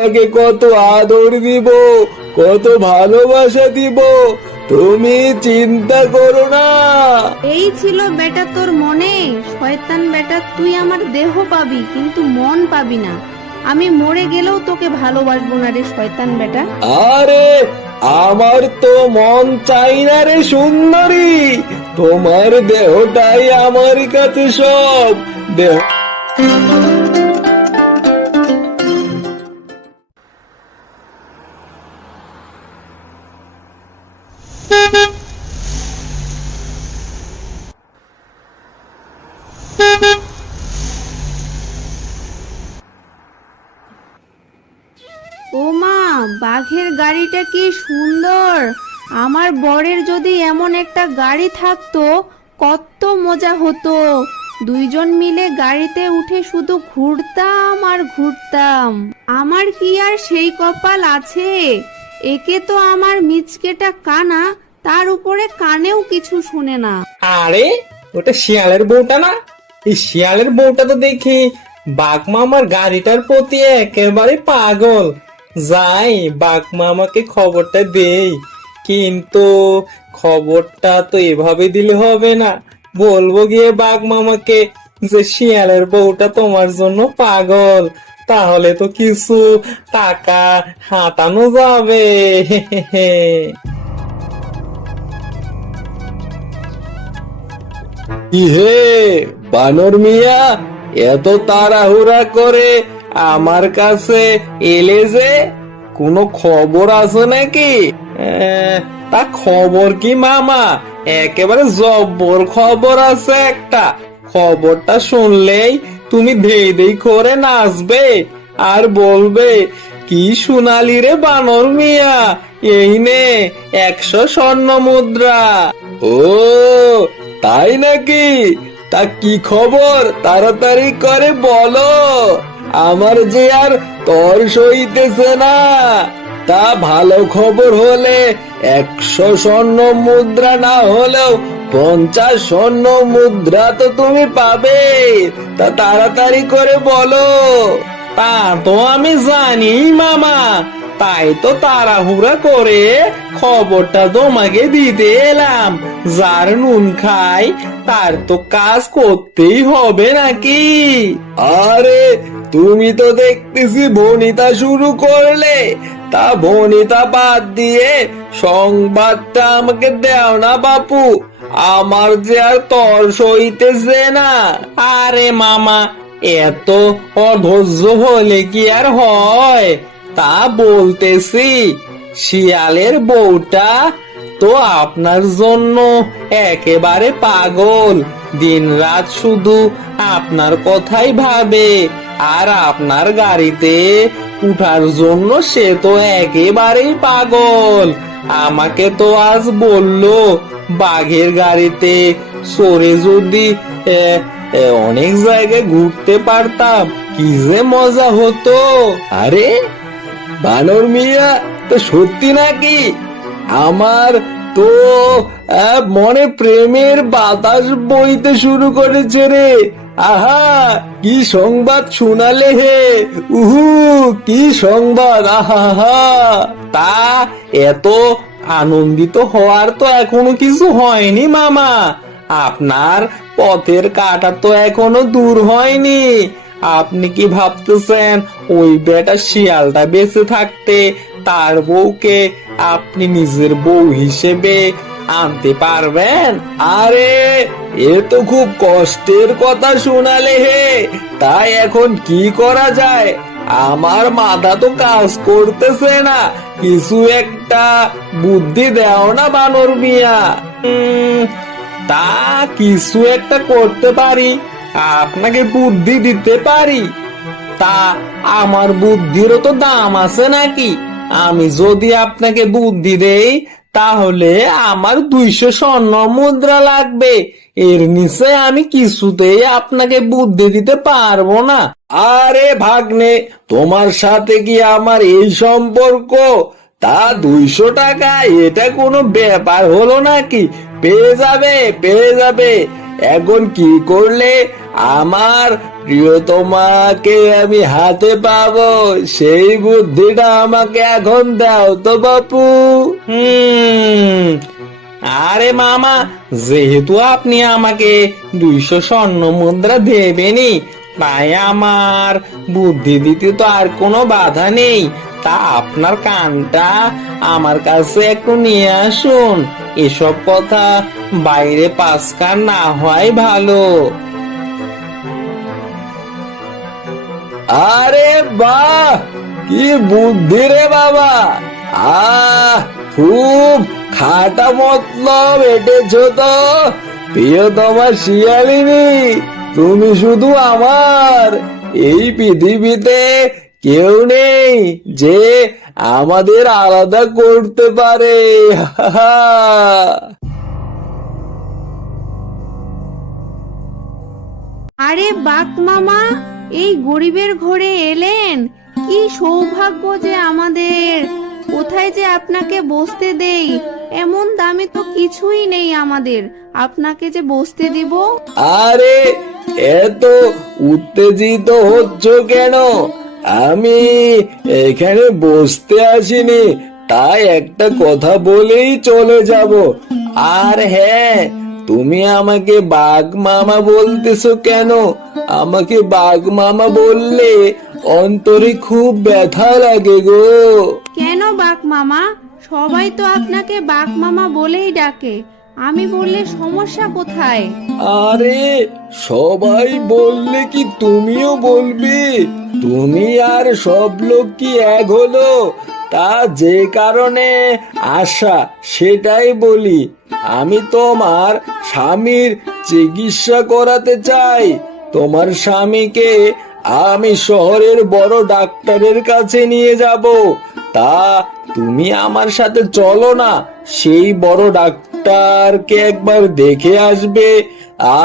তোমাকে কত আদর দিব, কত ভালোবাসা দিব, তুমি চিন্তা করো না। এই ছিল বেটা তোর মনে? শয়তান বেটা, তুই আমার দেহ পাবি কিন্তু মন পাবি না। আমি মরে গেলেও তোকে ভালোবাসবো না রে শয়তান বেটা। আরে আমার তো মন চাই না রে সুন্দরী, তোমার দেহটাই আমার কাছে সব। দেহ ও মা, বাঘের গাড়িটা কি সুন্দর! আমার বরের যদি এমন একটা গাড়ি থাকতো কত মজা হতো। দুইজন মিলে গাড়িতে উঠে শুধু ঘুরতাম আর ঘুরতাম। আমার কি আর সেই কপাল আছে? একে তো আমার মিচকেটা কানা, তার উপরে কানেও কিছু শুনে না। আরে ওটা শিয়ালের বউটা না? এই শিয়ালের বউটা তো দেখি বাঘ মামার গাড়িটার প্রতি একেবারে পাগল। যাই বাঘ মামাকে খবরটা দেই, কিন্তু খবরটা তো এভাবে দিলে হবে না। বলবো গিয়ে বাঘ মামাকে যে শিয়ালের বউটা তোমার জন্য পাগল, তাহলে তো কিছু টাকা হাতানো যাবে। ইহে বানর মিয়া, এত তাড়াহুড়া করে আমার কাছে এলে যে, কোনো খবর আছে নাকি? তা খবর কি মামা? একেবারে জব্বর খবর আছে একটা। খবরটা শুনলেই তুমি ধেই ধেই করে নাচবে আর বলবে, কি সোনালি রে বানর মিয়া, এই নে 100 স্বর্ণ মুদ্রা। ও তাই নাকি? তা কি খবর, তাড়াতাড়ি করে বলো, আমার যে আর তর সইতেছে না। তা ভালো খবর হলে 100 স্বর্ণ মুদ্রা না হলেও 50 স্বর্ণ মুদ্রা তো তুমি পাবে। তা তাড়াতাড়ি করে বলো। তা তো আমি জানি মামা, তাই তো তাড়াহুড়া করে খবরটা তোমাকে দিতে এলাম। যার নুন খাই তার তো কাজ করতেই হবে নাকি? আরে তুমি তো দেখতেছি ভনিতা শুরু করলে। তা ভনিতা বাদ দিয়ে সংবাদটা আমাকে দাও না বাপু, আমার যে আর তর সইতেছে না। আরে মামা, এত অধৈর্য হলে কি আর হয়? তা বলতেছি, শিয়ালের বউটা তো আপনার জন্য একেবারে পাগল। দিনরাত শুধু আপনার কথাই ভাবে, আর আপনার গাড়িতে উঠার জন্য সে তো একেবারেই পাগল। আমাকে তো আজ বললো বাঘের গাড়িতে চড়ে যদি অনেক জায়গায় ঘুরতে পারতাম, কি যে মজা হতো। আরে বানর মিয়া, তো সত্যি নাকি? আমার তো মনে প্রেমের বাতাস বইতে শুরু করেছে রে। আহা, কি সংবাদ শোনালে হে! উহু, কি সংবাদ! আহা, তা এত আনন্দিত হওয়ার তো এখনো কিছু হয়নি মামা। আপনার পথের কাঁটা তো এখনো দূর হয়নি। আপনি কি ভাবতেছেন ওই বেটা শিয়ালটা বেঁচে থাকতে তার বউকে আপনি নিজের বউ হিসেবে আনতে পারবেন? আরে এ তো খুব কষ্টের কথা শোনালে হে। তাই এখন কি করা যায়? আমার মাথা তো কাজ করতেছে না। কিছু একটা বুদ্ধি দাও না বানর মিয়া। তা কিছু একটা করতে পারি, আপনাকে বুদ্ধি দিতে পারি। তা আমার বুদ্ধিরও তো দাম আছে নাকি? আমি যদি আপনাকে বুদ্ধি দেই তাহলে আমার 200 স্বর্ণ মুদ্রা লাগবে। এর নিচে আমি কিছুতেই আপনাকে বুদ্ধি দিতে পারবো না। আরে ভাগ্নে, তোমার সাথে কি আমার এই সম্পর্ক? তা 200 টাকা এটা কোনো ব্যাপার হলো নাকি? পেয়ে যাবে, পেয়ে যাবে। এখন কি করলে আমার প্রিয়তমাকে আমি হাতে পাবো, সেই বুদ্ধিটা আমাকে এখন দাও তো বাপু। আরে মামা, যেহেতু আপনি আমাকে 200 স্বর্ণ মুদ্রা দেবেনই, তাই আমার বুদ্ধি দিতে তো আর কোনো বাধা নেই। তা আপনার কানটা আমার কাছে একটু নিয়ে আসুন, এসব কথা বাইরে পাসকার না হয় ভালো। আরে বাহ, কি বুদ্ধি রে বাবা! খুব খাটা মতলব এটেছো তো প্রিয়তমা শিয়ালিনী। তুমি শুধু আমার, এই পৃথিবীতে কেউ নেই যে আমাদের আলাদা করতে পারে। আরে বাঘ মামা, এই গরিবের ঘরে এলেন, কি সৌভাগ্য যে আমাদের। কোথায় যে আপনাকে বসতে দেই, এমন দামে তো কিছুই নেই আমাদের, আপনাকে যে বসতে দিব। আরে এত উত্তেজিত হচ্ছ কেন? আমি এখানে বসতে আসিনি, তাই একটা কথা বলেই চলে যাব। আর হ্যাঁ, তুমি আমাকে বাঘ মামা বলতেছো কেন? আমাকে বাঘ মামা বললে অন্তরে খুব ব্যথা লাগে গো। কেন বাঘ মামা? সবাই তো আপনাকে বাঘ মামা বলেই ডাকে, আমি বললে সমস্যা কোথায়? আরে সবাই বললে কি তুমিও বলবে? তুমি আর সব লোক কি এক হলো? তা যে কারণে আশা সেটাই বলি। আমি তোমার স্বামীর চিকিৎসা করাতে চাই। তোমার স্বামীকে আমি শহরের বড় ডাক্তারের কাছে নিয়ে যাব। তা তুমি আমার সাথে চলো না, সেই বড় ডাক্তারকে একবার দেখে আসবে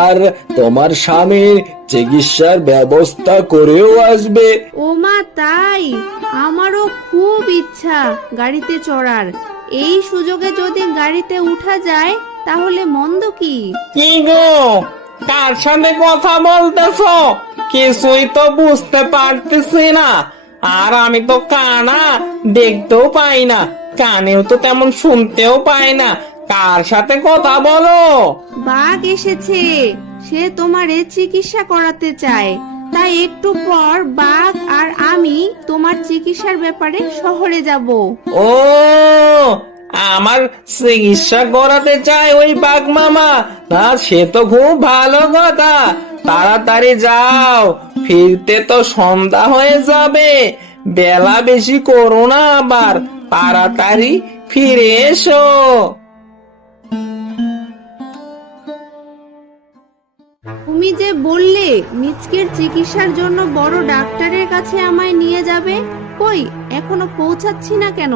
আর তোমার স্বামীর চিকিৎসার ব্যবস্থা করেও আসবে। ও মা, তাই? আমারও খুব ইচ্ছা গাড়িতে চড়ার। এই সুযোগে যদি গাড়িতে উঠা যায় তাহলে মন্দ কি? কি গো, কার সাথে কথা বলতেছো? কিছুই তো বুঝতে পারতেছি না। আর আমি তো কানা, দেখতেও পাই না, কানেও তো তেমন শুনতেও পাই না। কার সাথে কথা বলো? বাঘ এসেছে, সে তোমারে চিকিৎসা করাতে চায়। তাই একটু পর বাঘ আর আমি তোমার চিকিৎসার ব্যাপারে শহরে যাব। ও, আমার চিকিৎসা করাতে চায় ওই বাঘ মামা? না, সে তো খুব ভালো কথা। তাড়াতাড়ি যাও, ফিরতে তো সন্ধ্যা হয়ে যাবে। বেলা বেশি করো না আবার, তাড়াতাড়ি ফিরে এসো। তুমি যে বললে মিচকের চিকিৎসার জন্য বড় ডাক্তারের কাছে আমায় নিয়ে যাবে, কই এখনো পৌঁছাচ্ছি না কেন?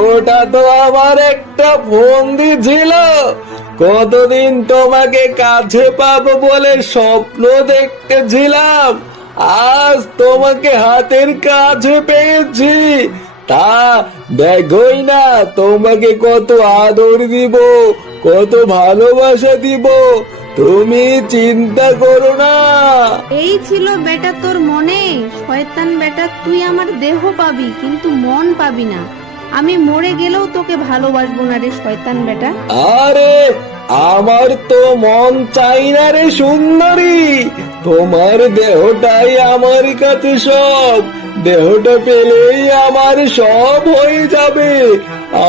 ওটা তো আমার একটা ফন্দি ছিল। কতদিন তোমাকে কাছে পাবো বলে স্বপ্ন দেখতেছিলাম, আজ তোমাকে হাতের কাছে পেয়েছি। তা দেখোই না তোমাকে কত আদর দিব, কত ভালোবাসা দিব। তুমি চিন্তা করো না। এই ছিল বেটা তোর মনে? শয়তান বেটা, তুই আমার দেহ পাবি কিন্তু মন পাবি না। আমি মরে গেলেও তোকে ভালোবাসবো না রে শয়তান বেটা। আরে আমার তো মন চাই না রে সুন্দরী, তোমার দেহটাই আমার কাছে সব। দেহটা পেলেই আমার সব হয়ে যাবে।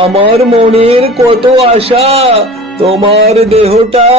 আমার মনের কত আশা তোমার দেহটা